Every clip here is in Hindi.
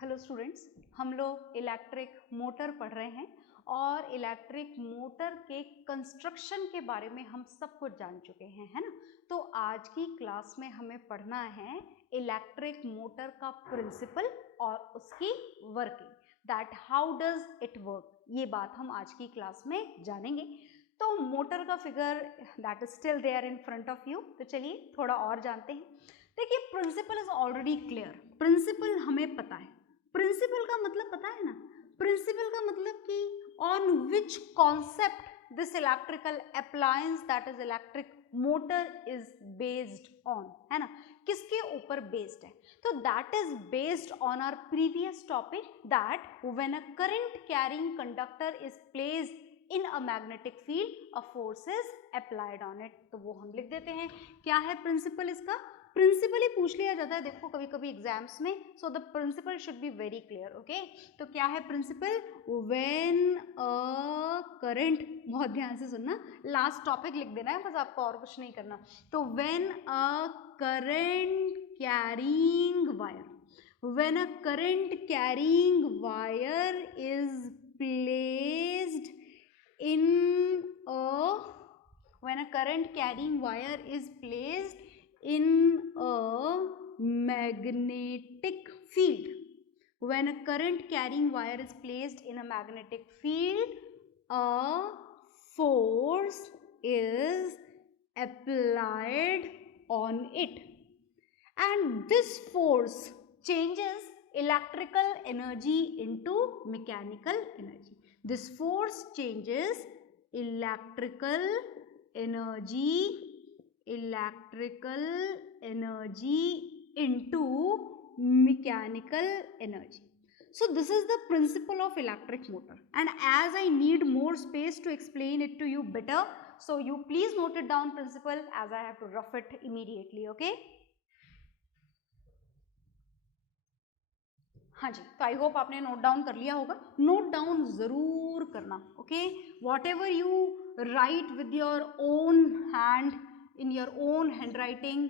हेलो स्टूडेंट्स, हम लोग इलेक्ट्रिक मोटर पढ़ रहे हैं और इलेक्ट्रिक मोटर के कंस्ट्रक्शन के बारे में हम सब कुछ जान चुके हैं, है ना। तो आज की क्लास में हमें पढ़ना है इलेक्ट्रिक मोटर का प्रिंसिपल और उसकी working, that how does it work. ये बात हम आज की क्लास में जानेंगे। तो मोटर का figure that is still there in front of you. तो चलिए थोड़ा और जानते हैं। देखिए, principle is already clear, principle हमें पता है। प्रिंसिपल का मतलब पता है ना, प्रिंसिपल का मतलब कि on which concept this electrical appliance that is electric motor is based on, है ना, किसके ऊपर बेस्ड है। तो that is based on our previous topic that when a current carrying conductor is placed in a magnetic field a force is applied on it. तो वो हम लिख देते हैं। क्या है प्रिंसिपल इसका? प्रिंसिपल ही पूछ लिया जाता है, देखो कभी कभी एग्जाम्स में। So the principle should be very clear, okay. तो क्या है प्रिंसिपल? व्हेन अ करंट, बहुत ध्यान से सुनना, लास्ट टॉपिक लिख देना है बस आपको, और कुछ नहीं करना। तो when a current carrying wire, when a current carrying wire is placed in when a current carrying wire is placed in a magnetic field, when a current carrying wire is placed in a magnetic field, a force is applied on it, and this force changes electrical energy into mechanical energy. This force changes electrical energy into mechanical energy. So this is the principle of electric motor, and as I need more space to explain it to you better, so you please note it down principle as I have to rough it immediately, okay? हाँ जी, तो आई होप आपने नोट डाउन कर लिया होगा। नोट डाउन जरूर करना, okay. What ever you right with your own hand, in your own hand writing,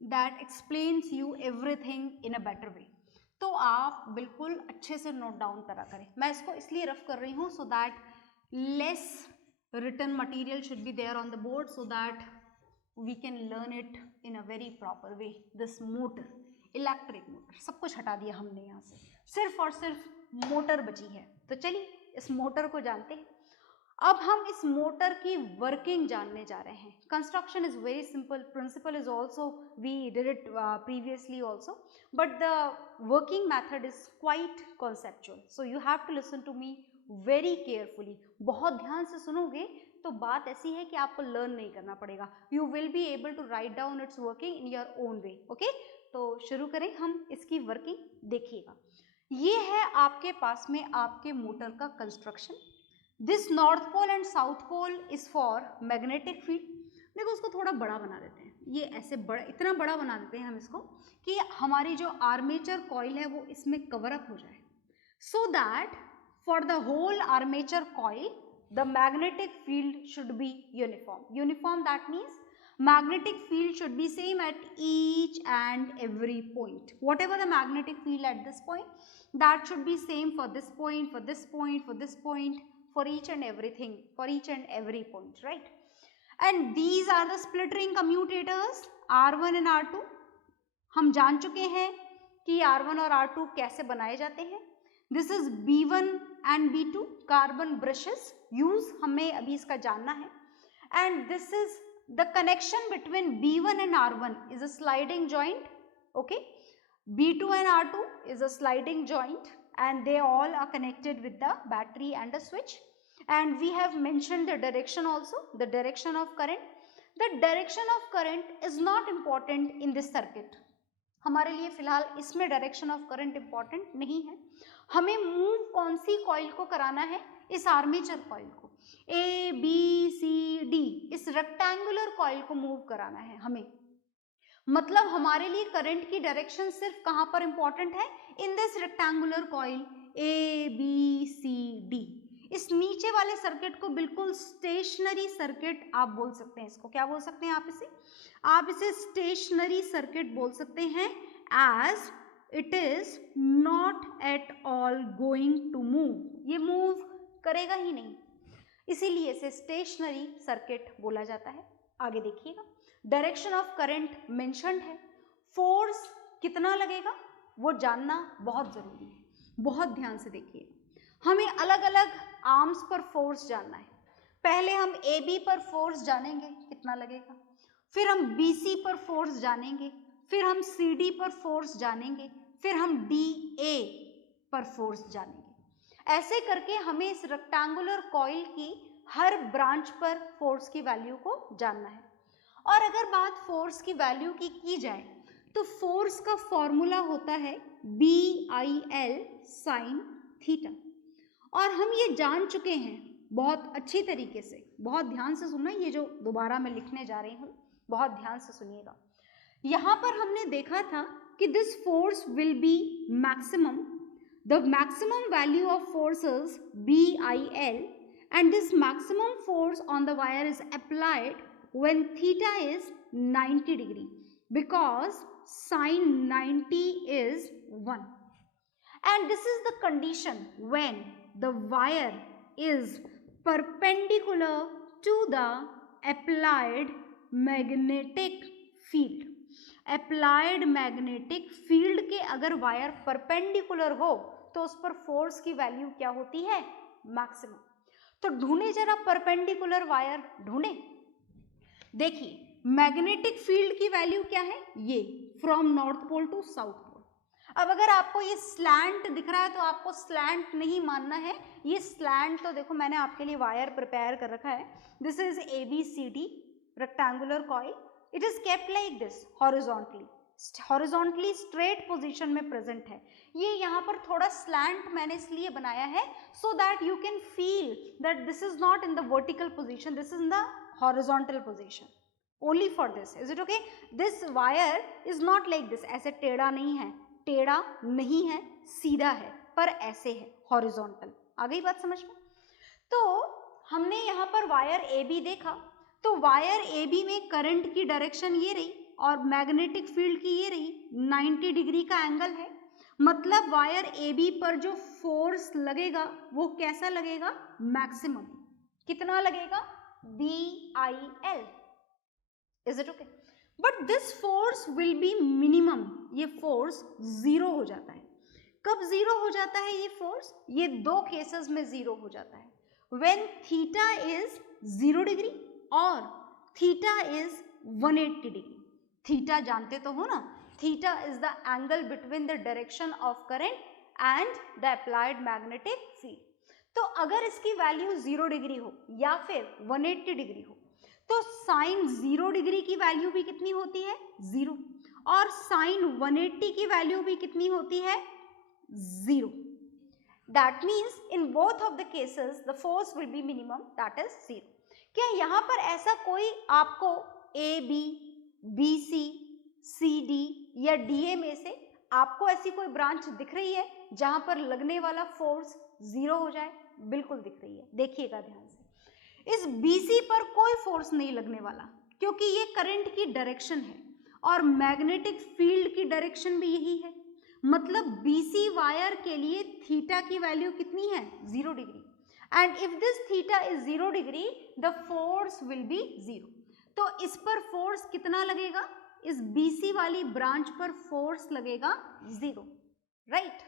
that explains you everything in a better way. तो आप बिल्कुल अच्छे से नोट डाउन करा करें। मैं इसको इसलिए रफ कर रही हूँ so that less written material should be there on the board, so that we can learn it in a very proper way. This motor, electric motor, सब कुछ हटा दिया हमने यहाँ से, सिर्फ और सिर्फ मोटर बची है। तो चलिए इस मोटर को जानते हैं। अब हम इस मोटर की वर्किंग जानने जा रहे हैं। Construction is very simple, principle is also, we did it previously also, but the working method is quite conceptual, so you have to listen to me very carefully. बहुत ध्यान से सुनोगे तो बात ऐसी है कि आपको लर्न नहीं करना पड़ेगा, you will be able to write down its working in your own way, okay. तो शुरू करें हम इसकी वर्किंग। देखिएगा, ये है आपके पास में आपके मोटर का construction. This north pole and south pole is for magnetic field. देखो उसको थोड़ा बड़ा बना देते हैं, ये ऐसे बड़ा, इतना बड़ा बना देते हैं हम इसको कि हमारी जो आर्मेचर कॉइल है वो इसमें कवर अप हो जाए, so that for the whole armature coil the magnetic field should be uniform. Uniform, that means magnetic field should be same at each and every point. Whatever the magnetic field at this point, that should be same for this point, for this point, for this point, for each and everything, for each and every point, right? And these are the split ring commutators R1 and R2. हम जान चुके हैं कि R1 और R2 कैसे बनाए जाते हैं। This is B1 and B2 carbon brushes use, हमें अभी इसका जानना है। And this is the connection between B1 and R1 is a sliding joint, okay. B2 and R2 is a sliding joint, and they all are connected with the battery and a switch. And we have mentioned the direction also, the direction of current. The direction of current is not important in this circuit. हमारे लिए फिलहाल इसमें डायरेक्शन ऑफ करंट इंपॉर्टेंट नहीं है। हमें मूव कौन सी कॉइल को कराना है? इस आर्मेचर कॉइल को, ए बी सी डी, इस रेक्टेंगुलर कॉइल को मूव कराना है हमें। मतलब हमारे लिए करंट की डायरेक्शन सिर्फ कहां पर इंपॉर्टेंट है? In this rectangular coil A B C D. इस नीचे वाले सर्किट को बिल्कुल स्टेशनरी सर्किट आप बोल सकते हैं। इसको क्या बोल सकते हैं आप इसे? आप इसे स्टेशनरी सर्किट बोल सकते हैं, as it is not at all going to move, ये मूव करेगा ही नहीं, इसीलिए इसे स्टेशनरी सर्किट बोला जाता है। आगे देखिएगा, डायरेक्शन ऑफ करंट मेंशन्ड है, फोर्स कितना लगेगा वो जानना बहुत जरूरी है, बहुत ध्यान से देखिए। हमें अलग अलग आर्म्स पर फोर्स जानना है। पहले हम ए बी पर फोर्स जानेंगे कितना लगेगा, फिर हम बी सी पर फोर्स जानेंगे, फिर हम सी डी पर फोर्स जानेंगे, फिर हम डी ए पर फोर्स जानेंगे। ऐसे करके हमें इस रेक्टेंगुलर कॉइल की हर ब्रांच पर फोर्स की वैल्यू को जानना है। और अगर बात फोर्स की वैल्यू की जाए तो फोर्स का फॉर्मूला होता है BIL साइन थीटा, और हम ये जान चुके हैं बहुत अच्छी तरीके से, बहुत ध्यान से सुनना, ये जो दोबारा मैं लिखने जा रही हूँ बहुत ध्यान से सुनिएगा। यहाँ पर हमने देखा था कि this force will B maximum, the maximum value of force is BIL and this maximum force on the wire is applied when theta is 90 degree because sin 90 is 1, and this is the condition when the wire is perpendicular to the applied magnetic field. applied magnetic field के अगर वायर परपेंडिकुलर हो तो उस पर फोर्स की वैल्यू क्या होती है, मैक्सिमम। तो ढूंढे जरा परपेंडिकुलर वायर ढूंढे। देखिए मैग्नेटिक फील्ड की वैल्यू क्या है, ये from north pole to south pole. अब अगर आपको ये स्लैंट दिख रहा है तो आपको स्लैंट नहीं मानना है, ये स्लैंट तो देखो मैंने आपके लिए वायर प्रिपेयर कर रखा है। This is ABCD rectangular coil, it is kept like this horizontally straight position में प्रेजेंट है। ये यहाँ पर थोड़ा स्लैंट मैंने इसलिए बनाया है so that you can feel that this is not in the vertical position, this is in the horizontal position, only for this. Is it okay? This wire is not like this, ऐसे टेढ़ा नहीं है, टेढ़ा नहीं है, सीधा है, पर ऐसे है हॉरिजॉन्टल। आ गई बात समझ में? तो हमने यहाँ पर वायर AB देखा, तो वायर AB में करंट की डायरेक्शन ये रही और मैग्नेटिक फील्ड की ये रही, 90 डिग्री का एंगल है, मतलब वायर AB पर जो फोर्स लगेगा वो कैसा लगेगा, मैक्सिमम। कितना लगेगा, BIL। Is it okay? But this force will B minimum, ये फोर्स जीरो हो जाता है। कब जीरो हो जाता है ये फोर्स? ये दो केसेस में जीरो हो जाता है, व्हेन थीटा इज 0 डिग्री और थीटा इज 180 डिग्री। थीटा जानते तो हो ना, theta is the angle between the direction of current and the applied magnetic field. तो अगर इसकी वैल्यू 0 डिग्री हो या फिर 180 डिग्री हो तो साइन 0 डिग्री की वैल्यू भी कितनी होती है, 0, और साइन 180 की वैल्यू भी कितनी होती है, 0। That means in both of the cases the force will B minimum, that is 0। क्या यहाँ पर ऐसा कोई आपको AB, BC, CD या DA में से आपको ऐसी कोई ब्रांच दिख रही है जहां पर लगने वाला फोर्स 0 हो जाए? बिल्कुल दिख रही है, देखिएगा ध्यान से। इस BC पर कोई फोर्स नहीं लगने वाला क्योंकि ये करंट की डायरेक्शन है और मैग्नेटिक फील्ड की डायरेक्शन भी यही है, मतलब BC वायर के लिए थीटा की वैल्यू कितनी है, 0 degree, and if this theta is 0 degree the force will be 0। तो इस पर फोर्स कितना लगेगा, इस BC वाली ब्रांच पर फोर्स लगेगा 0, राइट।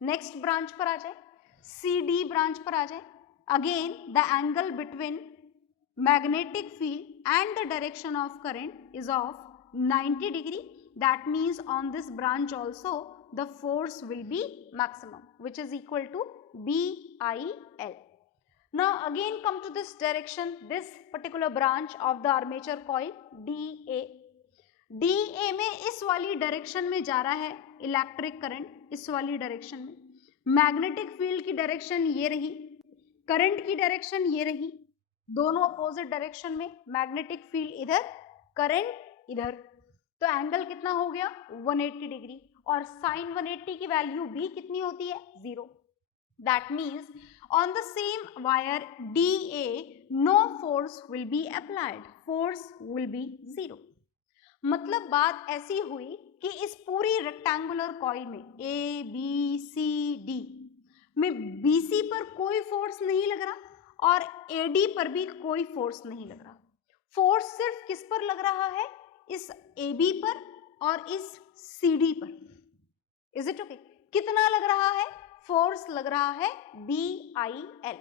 नेक्स्ट ब्रांच पर आ जाए, CD ब्रांच पर आ जाए। Again the angle between magnetic field and the direction of current is of 90 degree, that means on this branch also the force will be maximum, which is equal to BIL. Now again come to this direction, this particular branch of the armature coil DA। DA में इस वाली डायरेक्शन में जा रहा है इलेक्ट्रिक करंट, इस वाली डायरेक्शन में। मैग्नेटिक फील्ड की डायरेक्शन ये रही, करंट की डायरेक्शन ये रही, दोनों अपोजिट डायरेक्शन में, मैग्नेटिक फील्ड इधर, करंट इधर, तो एंगल कितना हो गया, 180 डिग्री, और साइन 180 की वैल्यू भी कितनी होती है, 0। That means on the same wire DA no force will be applied, force will be 0। मतलब बात ऐसी हुई कि इस पूरी रेक्टेंगुलर कॉइल में ए बी सी डी में BC पर कोई फोर्स नहीं लग रहा और AD पर भी कोई फोर्स नहीं लग रहा। फोर्स सिर्फ किस पर लग रहा है? इस AB पर और इस CD पर। Is it okay? कितना लग रहा है? फोर्स लग रहा है BIL।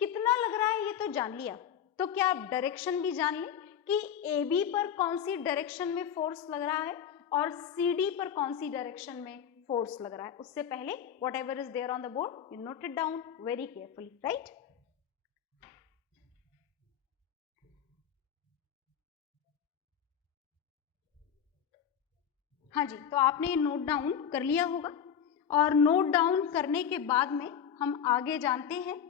कितना लग रहा है ये तो जान लिया, तो क्या आप डायरेक्शन भी जान लें कि AB पर कौन सी डायरेक्शन में फोर्स लग रहा है और CD पर कौन सी डायरेक्शन में फोर्स लग रहा है। उससे पहले whatever is there on the board you note it down very carefully, right? हाँ जी, तो आपने नोट डाउन कर लिया होगा और नोट डाउन करने के बाद में हम आगे जानते हैं।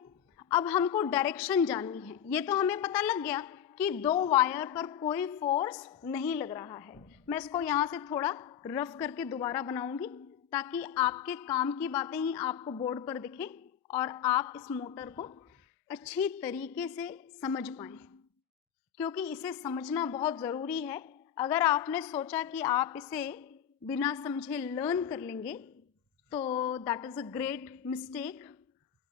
अब हमको डायरेक्शन जाननी है। ये तो हमें पता लग गया कि दो वायर पर कोई फोर्स नहीं लग रहा है। मैं इसको यहाँ से थोड़ा रफ करके दोबारा बनाऊंगी ताकि आपके काम की बातें ही आपको बोर्ड पर दिखें और आप इस मोटर को अच्छी तरीके से समझ पाएं, क्योंकि इसे समझना बहुत ज़रूरी है। अगर आपने सोचा कि आप इसे बिना समझे लर्न कर लेंगे तो that is a great mistake.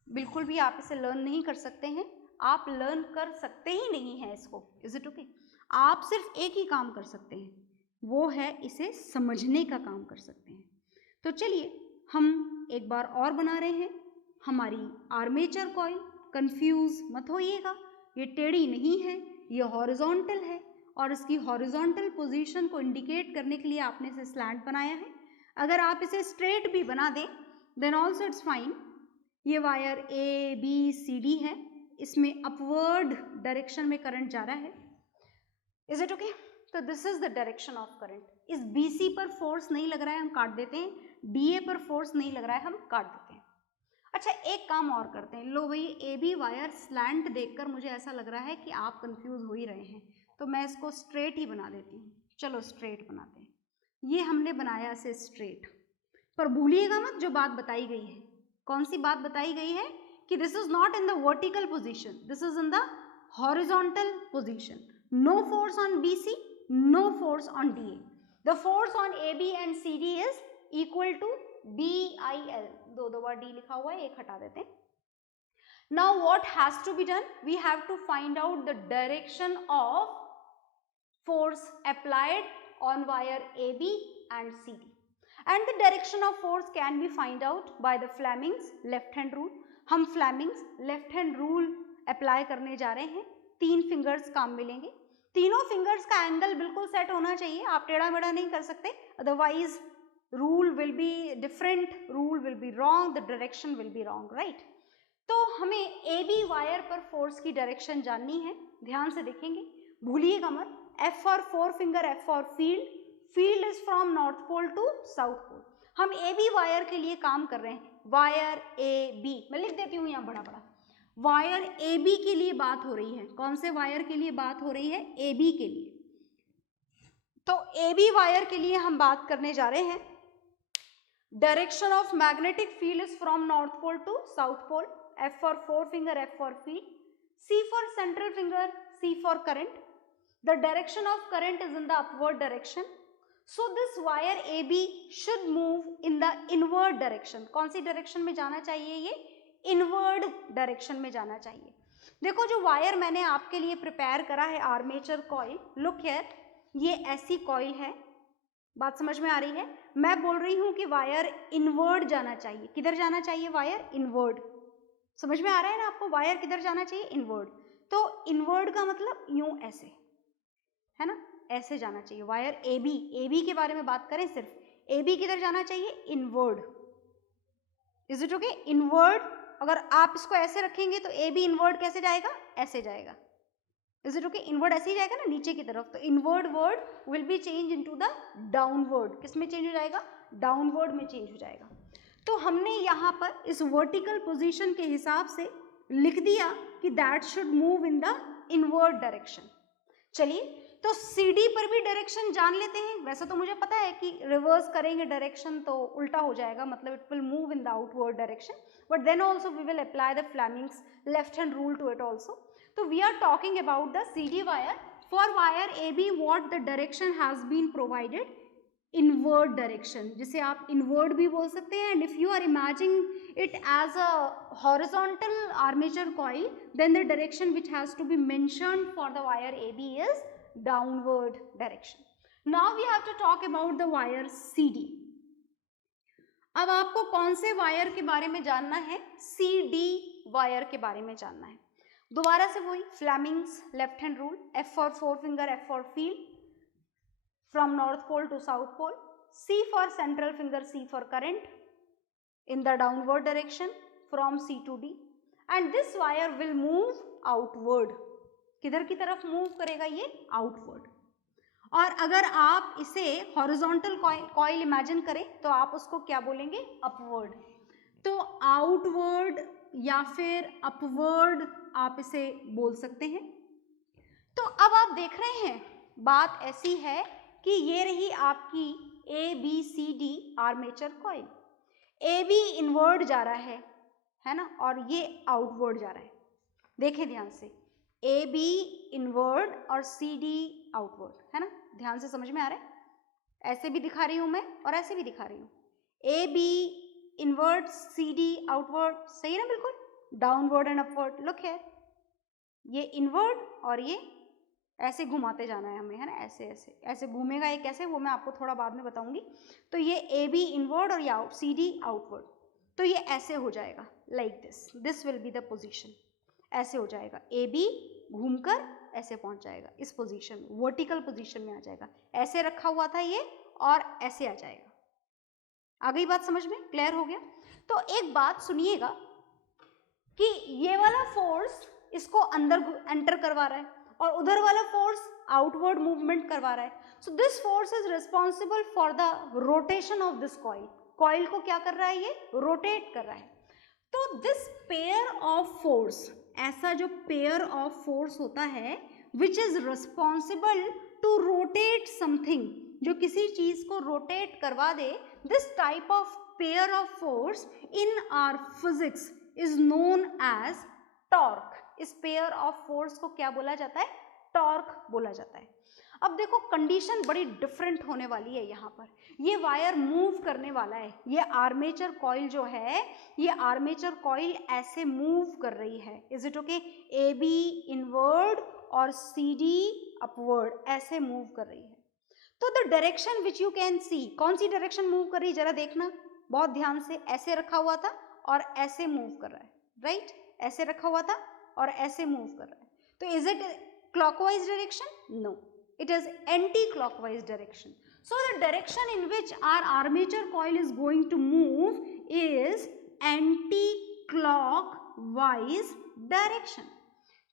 बिल्कुल भी आप इसे लर्न नहीं कर सकते हैं, आप लर्न कर सकते ही नहीं हैं इसको। Is it okay? आप सिर्फ एक ही काम कर सकते हैं, वो है इसे समझने का काम कर सकते हैं। तो चलिए हम एक बार और बना रहे हैं हमारी आर्मेचर कॉइल। कंफ्यूज मत होइएगा, ये टेढ़ी नहीं है, ये हॉरिजॉन्टल है और इसकी हॉरिजॉन्टल पोजीशन को इंडिकेट करने के लिए आपने इसे स्लैंट बनाया है। अगर आप इसे स्ट्रेट भी बना दें देन ऑल्सो इट्स फाइन। ये वायर ABCD है, इसमें अपवर्ड डायरेक्शन में करंट जा रहा है। Is it okay? तो this is the direction of current. इस BC पर फोर्स नहीं लग रहा है, हम काट देते हैं। DA पर फोर्स नहीं लग रहा है, हम काट देते हैं। अच्छा, एक काम और करते हैं। लो भाई, AB वायर स्लैंट देखकर मुझे ऐसा लग रहा है कि आप कंफ्यूज हो ही रहे हैं, तो मैं इसको स्ट्रेट ही बना देती हूँ। चलो स्ट्रेट बनाते हैं। ये हमने बनाया इसे स्ट्रेट, पर भूलिएगा मत जो बात बताई गई है। कौन सी बात बताई गई है? कि this is not in the vertical position, this is in the horizontal position. No force on BC, no force on DA। The force on AB and CD is equal to BIL। दो बार D लिखा हुआ है, एक हटा देते हैं। Now what has to be done? We have to find out the direction of force applied on wire AB and CD. And the direction of force can be find out by the Fleming's left hand rule. हम Fleming's left hand rule apply करने जा रहे हैं। 3 फिंगर्स काम मिलेंगे। तीनों फिंगर्स का एंगल बिल्कुल सेट होना चाहिए, आप टेढ़ा मेढ़ा नहीं कर सकते, otherwise rule will be different, rule will be wrong, the direction will be wrong, right? तो हमें AB वायर पर फोर्स की डायरेक्शन जाननी है। ध्यान से देखेंगे, भूलिएगा मत। F for 4 finger, F for field, field is from north pole to south pole. हम AB वायर के लिए काम कर रहे हैं। वायर AB, मैं लिख देती हूँ यहाँ बड़ा बड़ा। वायर AB के लिए बात हो रही है। कौन से वायर के लिए बात हो रही है? AB के लिए। तो AB वायर के लिए हम बात करने जा रहे हैं। Direction of magnetic field is from north pole to south pole. F for 4 finger, F for field, C for central finger, C for current. The direction of current is in the upward direction. So this wire AB should move in the inward direction. कौन सी डायरेक्शन में जाना चाहिए? ये इनवर्ड डायरेक्शन में जाना चाहिए। देखो, जो वायर मैंने आपके लिए प्रिपेयर करा है आर्मेचर कॉइल, लुक हियर, ये ऐसी कॉइल है। बात समझ में आ रही है? मैं बोल रही हूँ कि वायर इनवर्ड जाना चाहिए। किधर जाना चाहिए? Wire inward. समझ में आ रहा है ना आपको? वायर किधर जाना चाहिए? इनवर्ड। तो इनवर्ड का मतलब यूं ऐसे, है ना, ऐसे जाना चाहिए वायर AB के बारे में बात करें सिर्फ, AB किधर जाना चाहिए? Inward. Is it okay? Inward. अगर आप इसको ऐसे रखेंगे तो AB इनवर्ड कैसे जाएगा? ऐसे जाएगा। Is it okay? इनवर्ड ऐसे ही जाएगा ना, नीचे की तरफ। तो inward word will be change into the downward. किस में चेंज हो जाएगा? डाउनवर्ड में चेंज हो जाएगा। तो हमने यहाँ पर इस वर्टिकल पोजीशन के हिसाब से लिख दिया कि that should move in the inward direction. चलिए, तो CD पर भी डायरेक्शन जान लेते हैं। वैसे तो मुझे पता है कि रिवर्स करेंगे डायरेक्शन तो उल्टा हो जाएगा, मतलब it will move in the outward direction, but then also we will apply the Fleming's left hand rule to it also. तो we are talking about the CD wire. For wire AB, what the direction has been provided inward direction, जिसे आप इनवर्ड भी बोल सकते हैं, and if you are imagining it as a horizontal armature coil, then the direction which has to be mentioned for the wire AB is downward direction. Now we have to talk about the wire CD. अब आपको कौन से वायर के बारे में जानना है? CD वायर के बारे में जानना है. दोबारा से वही Fleming's left hand rule, F for 4 finger, F for field, from north pole to south pole, C for central finger, C for current in the downward direction from C to D, and this wire will move outward. किधर की तरफ मूव करेगा ये? आउटवर्ड. और अगर आप इसे हॉरिजॉन्टल कॉइल इमेजिन करें तो आप उसको क्या बोलेंगे? अपवर्ड. तो आउटवर्ड या फिर अपवर्ड आप इसे बोल सकते हैं. तो अब आप देख रहे हैं बात ऐसी है कि ये रही आपकी ABCD armature coil. AB inward जा रहा है ना, और ये आउटवर्ड जा रहा है. देखिए ध्यान से, AB इनवर्ड और CD आउटवर्ड, है ना. ध्यान से समझ में आ रहा है? ऐसे भी दिखा रही हूं मैं और ऐसे भी दिखा रही हूँ. AB इनवर्ड, CD आउटवर्ड, सही है ना बिल्कुल. Downward and upward. Look here, ये इनवर्ड और ये ऐसे घुमाते जाना है हमें, है ना. ऐसे ऐसे ऐसे घूमेगा ये, कैसे वो मैं आपको थोड़ा बाद में बताऊंगी. तो ये AB इनवर्ड और ये CD आउटवर्ड. तो ये ऐसे हो जाएगा like this. This will be the position. ऐसे हो जाएगा. AB घूमकर ऐसे पहुंच जाएगा इस पोजीशन, वर्टिकल पोजीशन में आ जाएगा. ऐसे रखा हुआ था ये और ऐसे आ जाएगा. आ गई बात समझ में? क्लियर हो गया? तो एक बात सुनिएगा कि ये वाला फोर्स इसको अंदर एंटर करवा रहा है और उधर वाला फोर्स आउटवर्ड मूवमेंट करवा रहा है. So this force is responsible for the rotation of this coil. Coil को क्या कर रहा है? ये रोटेट कर रहा है. तो दिस पेयर ऑफ फोर्स, ऐसा जो पेयर ऑफ फोर्स होता है which is responsible to rotate something, जो किसी चीज को रोटेट करवा दे, this type of pair of force in our physics is known as torque. इस पेयर ऑफ फोर्स को क्या बोला जाता है? टॉर्क बोला जाता है. अब देखो कंडीशन बड़ी डिफरेंट होने वाली है यहाँ पर. ये वायर मूव करने वाला है. ये आर्मेचर कॉइल जो है, ये आर्मेचर कॉइल ऐसे मूव कर रही है. Is it okay? AB inward और CD अपवर्ड ऐसे मूव कर रही है. तो the direction which you can see, कौन सी डायरेक्शन मूव कर रही है जरा देखना बहुत ध्यान से. ऐसे रखा हुआ था और ऐसे मूव कर रहा है, राइट? ऐसे रखा हुआ था और ऐसे मूव कर रहा है. तो is it clockwise direction? No, it is anti-clockwise direction. So the direction in which our armature coil is going to move is anti-clockwise direction.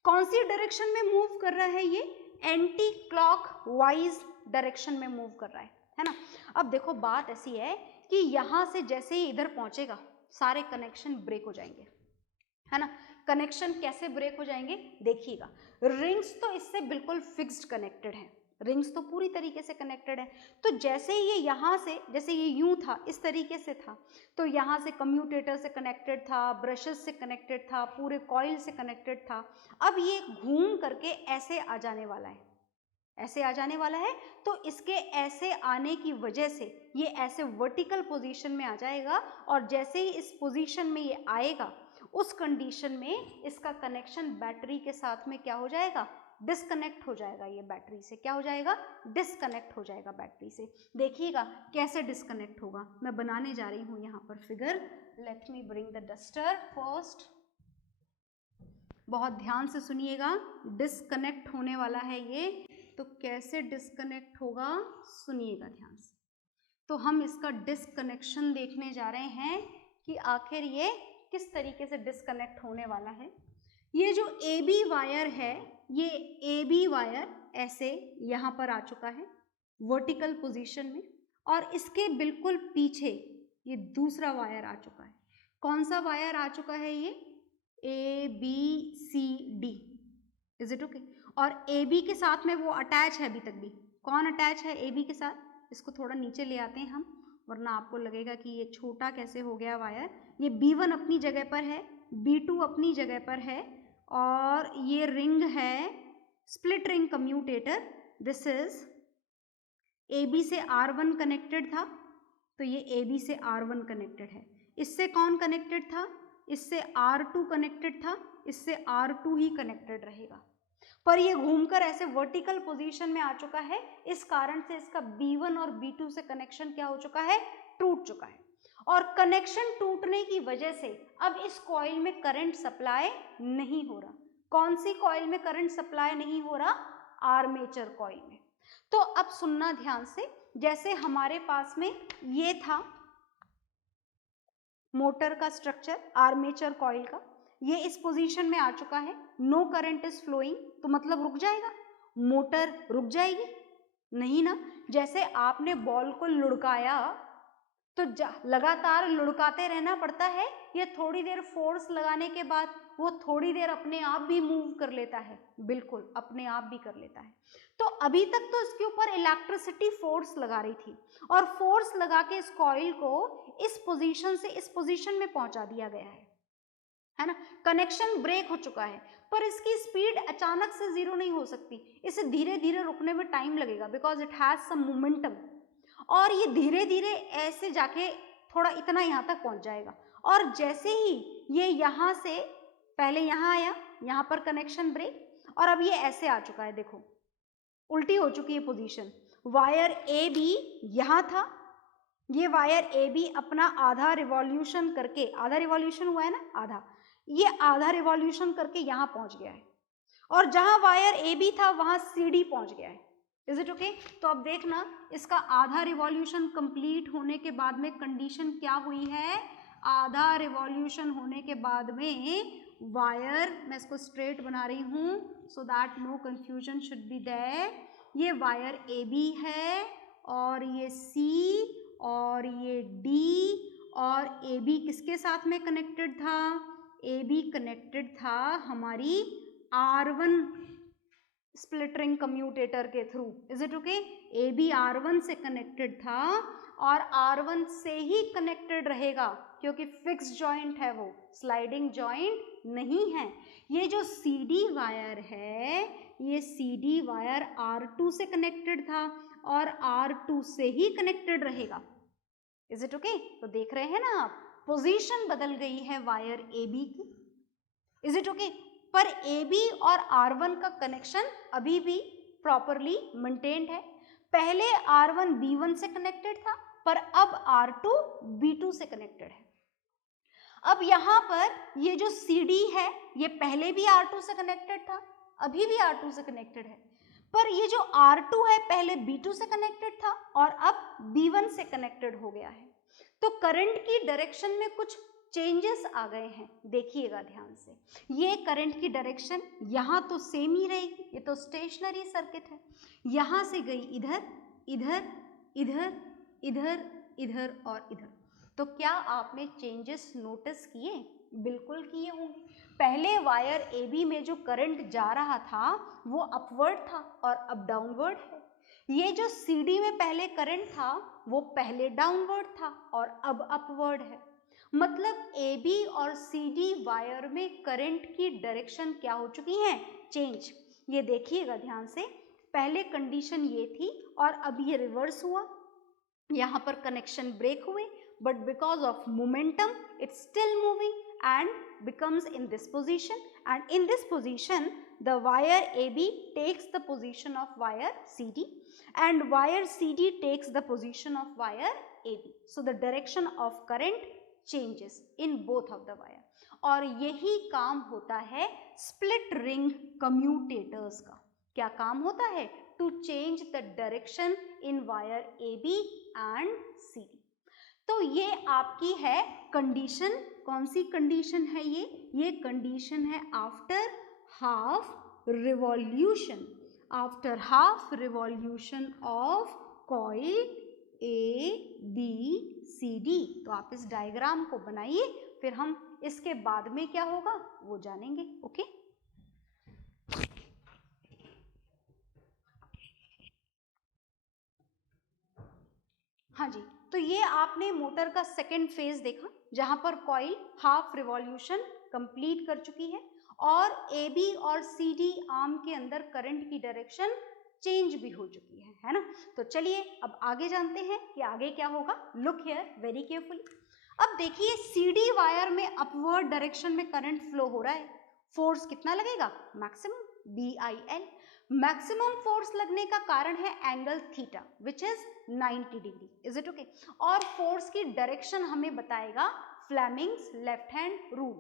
कौन सी डायरेक्शन में मूव कर रहा है ये? एंटी क्लॉकवाइज डायरेक्शन में मूव कर रहा है ना. अब देखो बात ऐसी है कि यहां से जैसे ही इधर पहुंचेगा सारे कनेक्शन ब्रेक हो जाएंगे, है ना. कनेक्शन कैसे ब्रेक हो जाएंगे देखिएगा. रिंग्स तो इससे बिल्कुल फिक्स्ड कनेक्टेड है, रिंग्स तो पूरी तरीके से कनेक्टेड है. तो जैसे ये यहाँ से, जैसे ये यूं था, इस तरीके से था, तो यहाँ से कम्यूटेटर से कनेक्टेड था, ब्रशेस से कनेक्टेड था, पूरे कॉइल से कनेक्टेड था. अब ये घूम करके ऐसे आ जाने वाला है, ऐसे आ जाने वाला है. तो इसके ऐसे आने की वजह से ये ऐसे वर्टिकल पोजीशन में आ जाएगा, और जैसे ही इस पोजीशन में ये आएगा उस कंडीशन में इसका कनेक्शन बैटरी के साथ में क्या हो जाएगा? डिस्कनेक्ट हो जाएगा. ये बैटरी से क्या हो जाएगा? डिस्कनेक्ट हो जाएगा बैटरी से. देखिएगा कैसे डिस्कनेक्ट होगा. मैं बनाने जा रही हूं यहाँ पर figure. Let me bring the duster first. बहुत ध्यान से सुनिएगा. डिस्कनेक्ट होने वाला है ये, तो कैसे डिस्कनेक्ट होगा सुनिएगा ध्यान से. तो हम इसका डिस्कनेक्शन देखने जा रहे हैं कि आखिर ये किस तरीके से डिस्कनेक्ट होने वाला है. ये जो AB वायर है, ये AB वायर ऐसे यहाँ पर आ चुका है वर्टिकल पोजीशन में, और इसके बिल्कुल पीछे ये दूसरा वायर आ चुका है. कौन सा वायर आ चुका है? ये ABCD. Is it okay? और AB के साथ में वो अटैच है अभी तक भी. कौन अटैच है AB के साथ? इसको थोड़ा नीचे ले आते हैं हम, वरना आपको लगेगा कि ये छोटा कैसे हो गया वायर. ये B1 अपनी जगह पर है, B2 अपनी जगह पर है, और ये रिंग है split ring commutator. This is AB से R1 कनेक्टेड था, तो ये AB से R1 कनेक्टेड है। इससे कौन कनेक्टेड था? इससे R2 कनेक्टेड था, इससे R2 ही कनेक्टेड रहेगा। पर ये घूमकर ऐसे वर्टिकल पोजीशन में आ चुका है, इस कारण से इसका B1 और B2 से कनेक्शन क्या हो चुका है? टूट चुका है। और कनेक्शन टूटने की वजह से अब इस कॉइल में करंट सप्लाई नहीं हो रहा। कौन सी कॉइल में करंट सप्लाई नहीं हो रहा? आर्मेचर कॉइल में। तो अब सुनना ध्यान से, जैसे हमारे पास में ये था मोटर का स्ट्रक्चर, आर्मेचर कॉइल का, ये इस पोजीशन में आ चुका है, नो करंट इज फ्लोइंग, तो मतलब रुक जाएगा, मोटर रुक जाएगी? नहीं ना। जैसे आपने बॉल को लुढ़काया तो लगातार लुढ़काते रहना पड़ता है, या थोड़ी देर फोर्स लगाने के बाद वो थोड़ी देर अपने आप भी मूव कर लेता है? बिल्कुल अपने आप भी कर लेता है। तो अभी तक तो इसके ऊपर इलेक्ट्रिसिटी फोर्स लगा रही थी, और फोर्स लगा के इस कॉइल को इस पोजीशन से इस पोजीशन में पहुंचा दिया गया है ना। कनेक्शन ब्रेक हो चुका है, पर इसकी स्पीड अचानक से जीरो नहीं हो सकती, इसे धीरे धीरे रुकने में टाइम लगेगा, because it has some momentum. और ये धीरे धीरे ऐसे जाके थोड़ा इतना यहाँ तक पहुंच जाएगा, और जैसे ही ये यहाँ से पहले यहाँ आया, यहाँ पर कनेक्शन ब्रेक, और अब ये ऐसे आ चुका है, देखो उल्टी हो चुकी है पोजीशन। वायर ए बी यहाँ था, ये वायर ए बी अपना आधा रिवॉल्यूशन करके, आधा रिवॉल्यूशन हुआ है ना, आधा, ये आधा रिवॉल्यूशन करके यहाँ पहुंच गया है, और जहां वायर ए बी था वहां सी डी पहुंच गया है। Is it okay? तो अब देखना, इसका आधा रिवॉल्यूशन कंप्लीट होने के बाद में कंडीशन क्या हुई है? आधा रिवॉल्यूशन होने के बाद में वायर, मैं इसको स्ट्रेट बना रही हूं so that no confusion should be there, ये वायर ए बी है, और ये सी, और ये डी, और ए बी किसके साथ में कनेक्टेड था? ए बी कनेक्टेड था हमारी R1 स्प्लिट रिंग कम्यूटेटर के थ्रू। Is it okay? A B R1 से कनेक्टेड था, और R1 से ही कनेक्टेड रहेगा, क्योंकि फिक्स जॉइंट है, वो स्लाइडिंग जॉइंट नहीं है। ये जो CD वायर है, ये CD वायर R2 से कनेक्टेड था, और R2 से ही कनेक्टेड रहेगा। Is it okay? तो देख रहे हैं ना आप, पोजीशन बदल गई है वायर AB की। Is it okay? पर AB और R1 का कनेक्शन अभी भी प्रॉपरली मेंटेन्ड है। पहले R1 B1 से कनेक्टेड था, पर अब R2 B2 से कनेक्टेड है। अब यहाँ पर ये जो CD है, ये पहले भी R2 से कनेक्टेड था, अभी भी R2 से कनेक्टेड है, पर ये जो R2 है पहले B2 से कनेक्टेड था और अब B1 से कनेक्टेड हो गया है। तो करंट की डायरेक्शन में कुछ चेंजेस आ गए हैं, देखिएगा ध्यान से। ये करंट की डायरेक्शन यहाँ तो सेम ही रहेगी, ये तो स्टेशनरी सर्किट है, यहाँ से गई इधर, इधर, इधर, इधर, इधर और इधर। तो क्या आपने चेंजेस नोटिस किए? बिल्कुल किए होंगे। पहले वायर AB में जो करंट जा रहा था वो अपवर्ड था और अब डाउनवर्ड है। ये जो CD में पहले करंट था वो पहले डाउनवर्ड था और अब अपवर्ड है। मतलब AB और CD वायर में करंट की डायरेक्शन क्या हो चुकी है? चेंज। ये देखिएगा ध्यान से, पहले कंडीशन ये थी और अब ये रिवर्स हुआ, यहाँ पर कनेक्शन ब्रेक हुए, but because of momentum it's still moving and becomes in this position, and in this position the wire AB takes the position of wire CD and wire CD takes the position of wire AB. So the direction of current changes in both of the wire. और यही काम होता है स्प्लिट रिंग कम्यूटेटर्स का। क्या काम होता है? To change the direction in wire AB and CD। तो ये आपकी है कंडीशन। कौन सी कंडीशन है ये कंडीशन है after half revolution, after half revolution of coil ABCD। तो आप इस डायग्राम को बनाइए, फिर हम इसके बाद में क्या होगा वो जानेंगे। ओके, हाँ जी। तो ये आपने मोटर का सेकेंड फेज देखा, जहां पर कॉइल हाफ रिवॉल्यूशन कंप्लीट कर चुकी है और AB और CD आर्म के अंदर करंट की डायरेक्शन चेंज भी हो चुकी है ना। तो चलिए अब आगे जानते हैं कि आगे क्या होगा। Look here very carefully. अब देखिए CD वायर में अपवर्ड डायरेक्शन में करंट फ्लो हो रहा है, फोर्स कितना लगेगा, मैक्सिमम BIL। मैक्सिमम फोर्स लगने का कारण है angle theta which is 90 degree, is it okay. और फोर्स की डायरेक्शन हमें बताएगा फ्लेमिंग्स लेफ्ट हैंड रूल।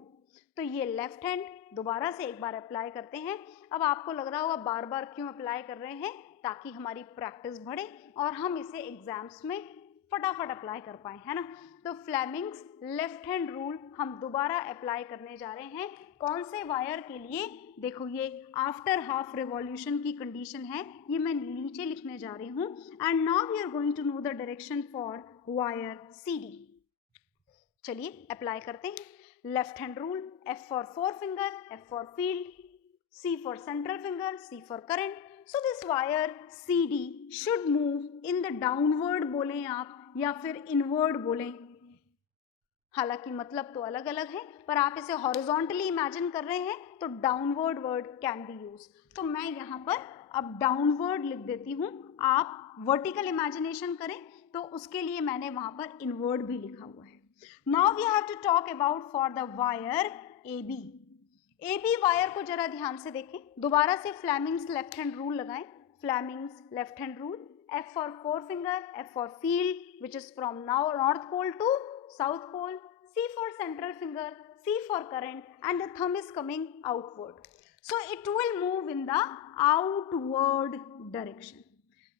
तो ये लेफ्ट हैंड दोबारा से एक बार अप्लाई करते हैं। अब आपको लग रहा होगा बार बार क्यों अप्लाई कर रहे हैं, ताकि हमारी प्रैक्टिस बढ़े और हम इसे एग्जाम्स में फटाफट अप्लाई कर पाए, है ना। तो फ्लेमिंग्स लेफ्ट हैंड रूल हम दोबारा अप्लाई करने जा रहे हैं। कौन से वायर के लिए, देखो ये आफ्टर हाफ रिवॉल्यूशन की कंडीशन है, ये मैं नीचे लिखने जा रही हूँ। And now we are going to know the direction for wire CD। चलिए अप्लाई करते हैं। Left hand rule, F for forefinger, F for field, C for central finger, C for current. So this wire CD should move in the downward बोलें आप या फिर inward बोलें, हालांकि मतलब तो अलग अलग है, पर आप इसे हॉरिजॉन्टली इमेजिन कर रहे हैं तो downward word can be use. तो मैं यहाँ पर अब डाउनवर्ड लिख देती हूँ, आप वर्टिकल इमेजिनेशन करें तो उसके लिए मैंने वहाँ पर इनवर्ड भी लिखा हुआ है। Now we have to talk about for the wire AB। AB wire को जरा ध्यान से देखें, दोबारा से फ्लेमिंग्स लेफ्ट हैंड रूल लगाएं। Fleming's left hand rule, F for forefinger, F for field which is from now north pole to south pole, C for central finger, C for current, and the thumb is coming outward. So it will move in the outward direction.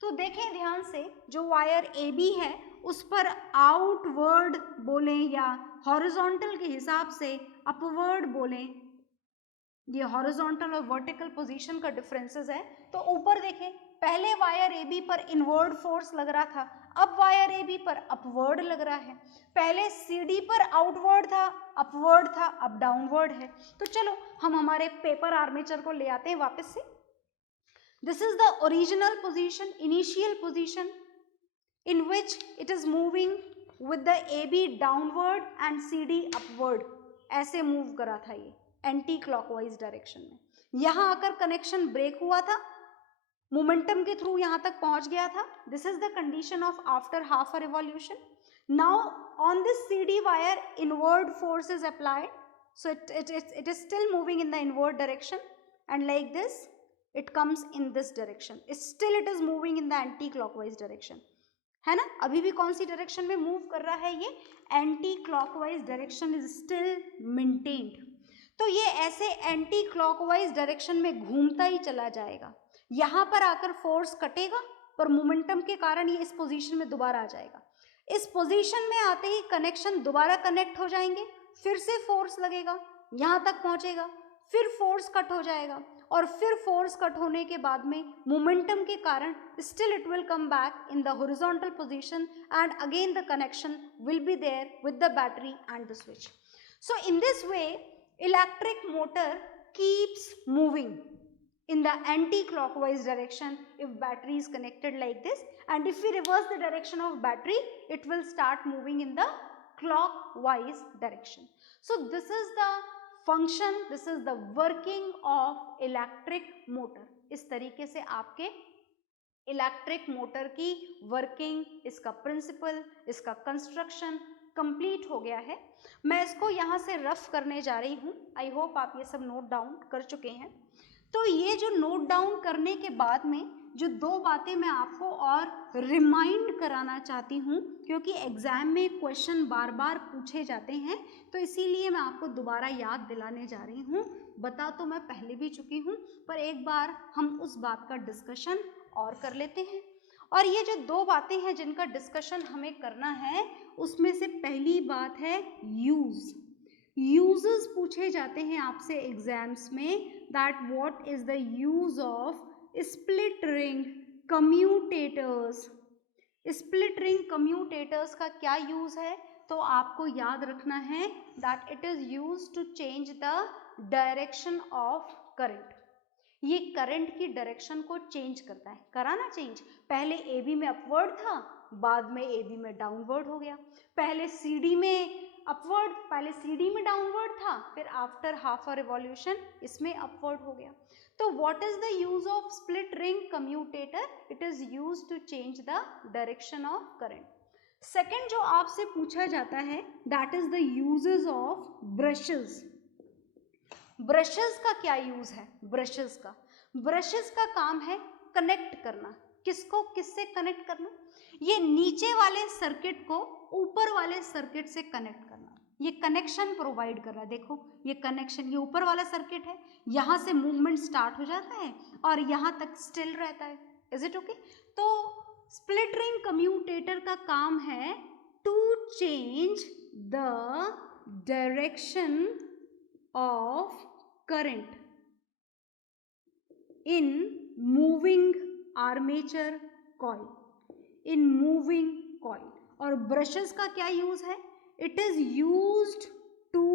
तो देखें ध्यान से, जो वायर AB है उस पर आउटवर्ड बोलें या हॉरिजॉन्टल के हिसाब से अपवर्ड बोलें, ये हॉरिजॉन्टल और वर्टिकल पोजीशन का डिफरेंसेस है। तो ऊपर देखें, पहले वायर AB पर इनवर्ड फोर्स लग रहा था, अब वायर AB पर अपवर्ड लग रहा है। पहले CD पर आउटवर्ड था, अपवर्ड था, अब डाउनवर्ड है। तो चलो हम हमारे पेपर आर्मेचर को ले आते हैं वापस से। This is the original position, initial position in which it is moving with the AB downward and CD upward। ऐसे मूव करा था ये एंटी क्लॉकवाइज डायरेक्शन में। यहाँ आकर कनेक्शन ब्रेक हुआ था, मोमेंटम के थ्रू यहाँ तक पहुंच गया था। This is the condition of after half a revolution. Now on this CD wire inward force is applied, so it is still moving in the inward direction, and like this it comes in this direction, still it is moving in the anti clockwise direction, है ना। अभी भी कौन सी डायरेक्शन में मूव कर रहा है, ये anti clockwise direction is still maintained. तो ये ऐसे एंटी क्लॉकवाइज डायरेक्शन में घूमता ही चला जाएगा। यहाँ पर आकर फोर्स कटेगा, पर मोमेंटम के कारण ये इस पोजीशन में दोबारा आ जाएगा। इस पोजीशन में आते ही कनेक्शन दोबारा कनेक्ट हो जाएंगे, फिर से फोर्स लगेगा, यहाँ तक पहुँचेगा, फिर फोर्स कट हो जाएगा, और फिर फोर्स कट होने के बाद में मोमेंटम के कारण still it will come back in the horizontal position, and again the connection will be there with the battery and the switch. So in this way electric motor keeps moving in the anti-clockwise direction if battery is connected like this, and if we reverse the direction of battery it will start moving in the clockwise direction. So this is the function, this is the working of electric motor। इस तरीके से आपके इलेक्ट्रिक मोटर की वर्किंग, इसका प्रिंसिपल, इसका कंस्ट्रक्शन कंप्लीट हो गया है। मैं इसको यहाँ से रफ करने जा रही हूँ। आई होप आप ये सब नोट डाउन कर चुके हैं। तो ये जो नोट डाउन करने के बाद में जो दो बातें मैं आपको और रिमाइंड कराना चाहती हूँ, क्योंकि एग्ज़ाम में क्वेश्चन बार बार पूछे जाते हैं, तो इसीलिए मैं आपको दोबारा याद दिलाने जा रही हूँ। बता तो मैं पहले भी चुकी हूँ, पर एक बार हम उस बात का डिस्कशन और कर लेते हैं। और ये जो दो बातें हैं जिनका डिस्कशन हमें करना है, उसमें से पहली बात है यूज़। यूजेस पूछे जाते हैं आपसे एग्जाम्स में, that what is the use of split ring commutators. Split ring commutators का क्या यूज है, तो आपको याद रखना है that it is used to change the direction of current. ये करंट की डायरेक्शन को चेंज करता है, करा ना चेंज। पहले AB में अपवर्ड था, बाद में AB में डाउनवर्ड हो गया। पहले CD में अपवर्ड, पहले CD में डाउनवर्ड था, फिर आफ्टर हाफ अ रिवॉल्यूशन इसमें अपवर्ड हो गया। तो what is the use of split ring commutator? It is use to change the direction of current. Second जो आपसे पूछा जाता है that is the uses of brushes. Brushes का क्या यूज है? ब्रशेस का काम है कनेक्ट करना। किसको किससे कनेक्ट करना? ये नीचे वाले सर्किट को ऊपर वाले सर्किट से कनेक्ट करना, ये कनेक्शन प्रोवाइड कर रहा है। देखो ये कनेक्शन, ये ऊपर वाला सर्किट है, यहाँ से मूवमेंट स्टार्ट हो जाता है और यहाँ तक स्टिल रहता है। Is it okay? तो स्प्लिट रिंग कम्यूटेटर का काम है to change the direction of current in moving armature coil, in moving coil. और ब्रशेस का क्या यूज है? It is used to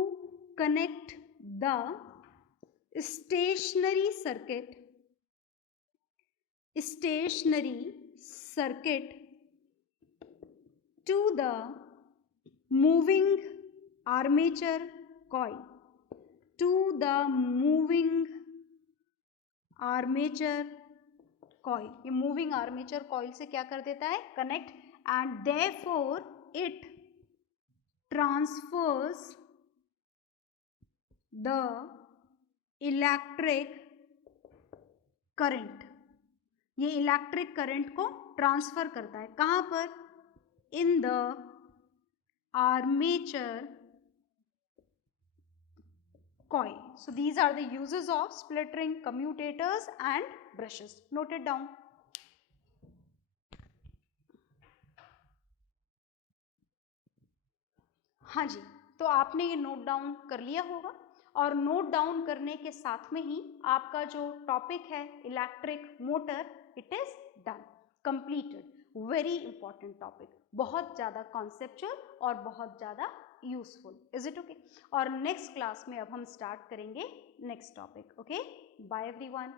connect the stationary circuit to the moving armature coil, to the moving armature coil। ये moving armature coil से क्या कर देता है? Connect, and therefore it transfers the electric current। ये इलेक्ट्रिक करंट को ट्रांसफर करता है कहाँ पर? In the armature coil। So these are the uses of split ring commutators and brushes. Note it down. हाँ जी, तो आपने ये नोट डाउन कर लिया होगा और नोट डाउन करने के साथ में ही आपका जो टॉपिक है electric motor, it is done, completed. Very important topic, बहुत ज़्यादा कॉन्सेप्चुअल और बहुत ज़्यादा यूजफुल। Is it okay? और नेक्स्ट क्लास में अब हम स्टार्ट करेंगे next topic. Okay, bye everyone.